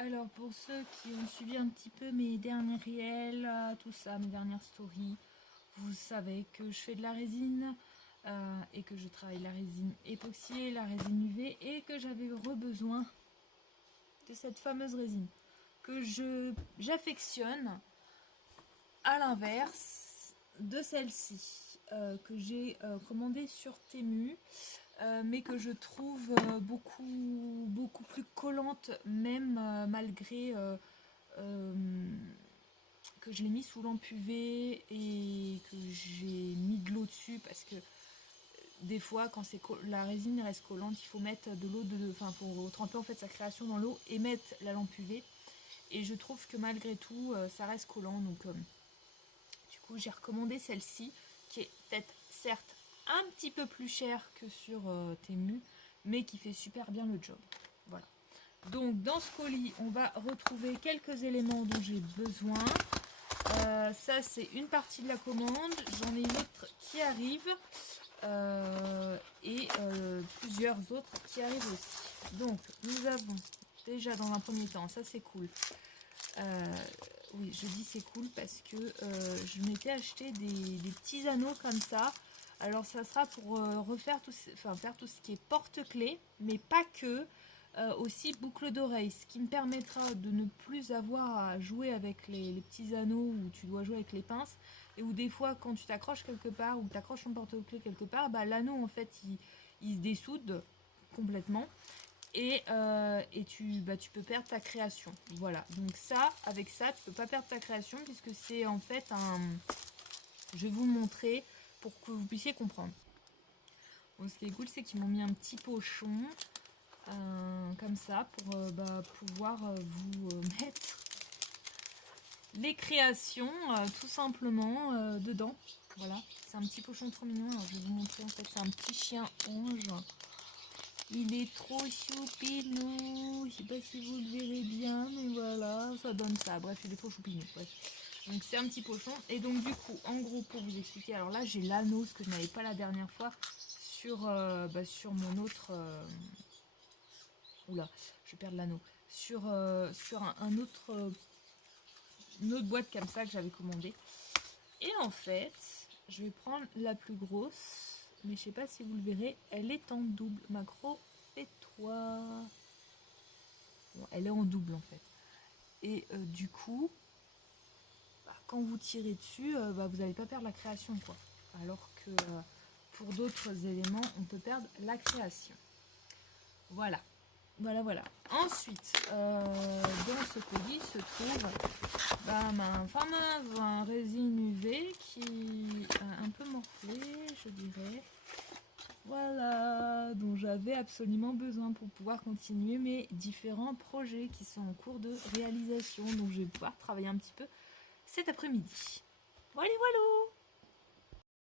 Alors pour ceux qui ont suivi un petit peu mes derniers réels, tout ça, mes dernières stories, vous savez que je fais de la résine et que je travaille la résine époxy, la résine UV et que j'avais besoin de cette fameuse résine que j'affectionne à l'inverse de celle-ci que j'ai commandée sur Temu. Mais que je trouve beaucoup plus collante, même malgré que je l'ai mis sous lampe UV et que j'ai mis de l'eau dessus parce que des fois quand la résine reste collante, il faut mettre de l'eau, enfin faut tremper en fait sa création dans l'eau et mettre la lampe UV. Et je trouve que malgré tout, ça reste collant. Donc du coup, j'ai recommandé celle-ci qui est peut-être certes un petit peu plus chère que sur Temu, mais qui fait super bien le job. Voilà. Donc dans ce colis, on va retrouver quelques éléments dont j'ai besoin. Ça, c'est une partie de la commande. J'en ai une autre qui arrive et plusieurs autres qui arrivent aussi. Donc, nous avons déjà dans un premier temps, ça c'est cool. Oui, je dis c'est cool parce que je m'étais acheté des petits anneaux comme ça. Alors ça sera pour faire tout ce qui est porte-clés, mais pas que. Aussi boucle d'oreille, ce qui me permettra de ne plus avoir à jouer avec les petits anneaux où tu dois jouer avec les pinces et où des fois quand tu t'accroches quelque part ou tu accroches ton porte-clés quelque part, bah, l'anneau en fait il se dessoude complètement et tu peux perdre ta création. Voilà, donc ça, avec ça, tu peux pas perdre ta création puisque c'est en fait je vais vous montrer pour que vous puissiez comprendre. Bon, ce qui est cool, c'est qu'ils m'ont mis un petit pochon comme ça pour pouvoir vous mettre les créations tout simplement dedans. Voilà, c'est un petit pochon trop mignon. Alors je vais vous montrer, en fait c'est un petit chien ange. Il est trop choupinou. Je sais pas si vous le verrez bien, mais voilà, ça donne ça. Bref, il est trop choupinou. Bref. Donc c'est un petit pochon. Et donc du coup, en gros, pour vous expliquer, alors là j'ai l'anneau, ce que je n'avais pas la dernière fois, sur mon autre... Oula, je perds l'anneau. Sur une autre boîte comme ça que j'avais commandé. Et en fait, je vais prendre la plus grosse. Mais je sais pas si vous le verrez, elle est en double. Macro, fais-toi. Bon, elle est en double en fait. Et du coup, quand vous tirez dessus, vous n'allez pas perdre la création quoi. Alors que pour d'autres éléments, on peut perdre la création. Voilà. Voilà. Ensuite, dans ce colis se trouve ma fameuse résine UV qui a un peu morflé, je dirais. Voilà, dont j'avais absolument besoin pour pouvoir continuer mes différents projets qui sont en cours de réalisation. Donc je vais pouvoir travailler un petit peu cet après-midi. Voilà.